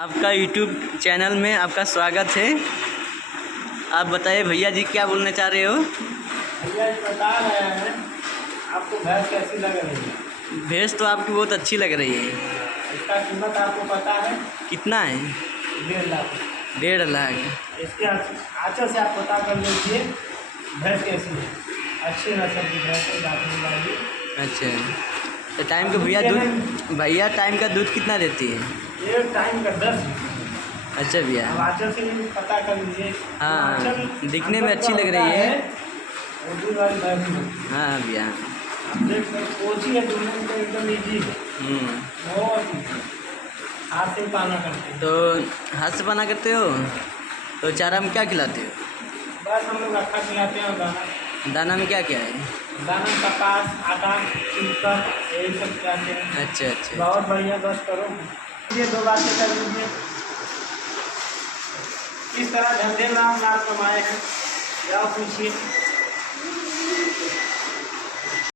आपका YouTube channel में आपका स्वागत है। आप बताइए भैया जी क्या बोलना चाह रहे हो? भैया जी बता रहे हैं आपको भैंस कैसी लग रही है। भैंस तो आपकी बहुत अच्छी लग रही है। इसका कीमत आपको पता है? कितना है? 1.5 लाख। 1.5 लाख। इसके आंचल से आप पता कर लीजिए भैंस कैसी है। अच्छी नस्ल की भैंस है, दाखिल वाली। अच्छा, तो टाइम का भैया टाइम का दूध कितना देती है? ये टाइम का 10। अच्छा भैया। अब आंचल से भी पता कर लीजिए। हाँ, आंचल दिखने में अंदर अच्छी का लग होता रही है। और दूध वाली भैंस नहीं होती। हाँ भैया। आप देख सकते कोची है, दूध तो एकदम ईजी है, बहुत ईजी। हाथ से पाना करते हैं। तो हाथ से पाना करते हो? तो चारा में क्या खिलाते हो? बस हम लोग अट्ठा खिलाते हैं और दाना। दाना में क्या क्या है? दाना कपास, आटा, चिपका, यही सब खिलाते हैं। अच्छा अच्छा। बहुत बढ़िया, बस करो। ये 2 बातें कर लीजिए। किस तरह धंधे में आप लाभ कमाए हैं या पूछिए।